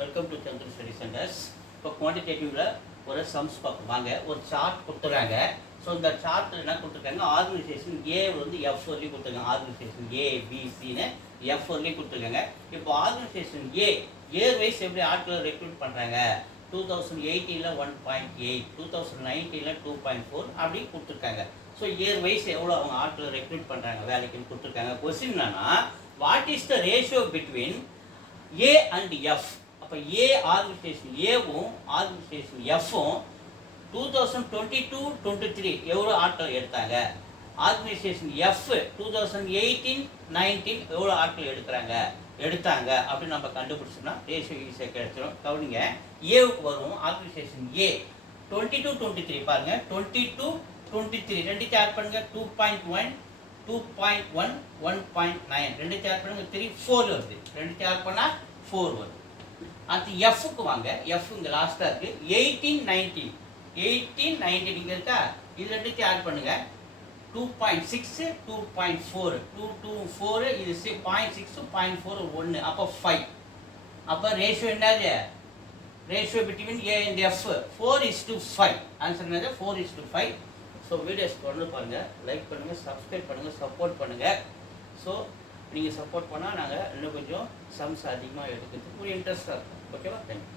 Welcome to Chandra study centres. இப்போ குவான்டிடேட்டிவ்ல ஒரு sums பார்க்க வாங்க. ஒரு சார்ட் கொடுத்துறாங்க. ஸோ இந்த சார்ட்டில் என்ன கொடுத்துருக்காங்க, ஆர்கனைசேஷன் ஏ வந்து எஃப் வரலையும் கொடுத்துருக்காங்க. ஆர்கனைசேஷன் ஏ பிசின்னு எஃப் வரலையும் கொடுத்துருக்காங்க. இப்போ ஆர்கனைசேஷன் ஏ இயர் வைஸ் எப்படி ஆட்களை ரெக்ரூட் பண்ணுறாங்க, 2018 1.8, 2019 2.4 அப்படி கொடுத்துருக்காங்க. ஸோ இயர் வைஸ் எவ்வளோ அவங்க ஆட்களை ரெக்ரூட் பண்ணுறாங்க வேலைக்குன்னு கொடுத்துருக்காங்க. கொஸ்டின் என்னன்னா, what is the ratio between A and F? அப்போ ஏ ஆர்கனைசேஷன் ஏவும் ஆர்கனைசேஷன் எஃப்பும் 2022-23 எவ்வளோ ஆட்கள் எடுத்தாங்க, ஆர்கனைசேஷன் எஃப் 2018-19 எவ்வளோ ஆட்கள் எடுத்தாங்க அப்படின்னு நம்ம கண்டுபிடிச்சோம்னா ரேஷியோ ஈஸியாக கிடைச்சிடும். கவனிங்க, ஏவுக்கு வரும் ஆர்கனைசேஷன் ஏ 22-23 பாருங்க, 22-23 ரெண்டு ஆட் பண்ணுங்க, 2.1 2.1 1.9 ரெண்டு ஆட் பண்ணுங்க, 3 4 வருது, ரெண்டு ஆட் பண்ணால் 4 வருது. அடுத்து எஃப்க்கு வாங்க. எஃப் இங்கே லாஸ்ட்டாக இருக்குது, 18-19 இங்கே இருக்கா, இது ரெண்டுத்தையும் ஆட் பண்ணுங்க, 2.6 2.4 2 2 4 இது 0.6 0.4 1 அப்போ 5. அப்போ ரேஷியோ என்னது, ratio between A and F 4:5. Answer என்னது 4:5. ஸோ வீடியோஸ் தொடர்ந்து பாருங்கள், லைக் பண்ணுங்கள், சப்ஸ்கிரைப் பண்ணுங்கள், சப்போர்ட் பண்ணுங்கள். ஸோ நீங்கள் சப்போர்ட் பண்ணால் நாங்கள் இன்னும் கொஞ்சம் சம்ஸ் அதிகமாக எடுக்கிறதுக்கு ஒரு இன்ட்ரெஸ்ட்டாக இருக்கும். ஓகேவா? தேங்க்யூ.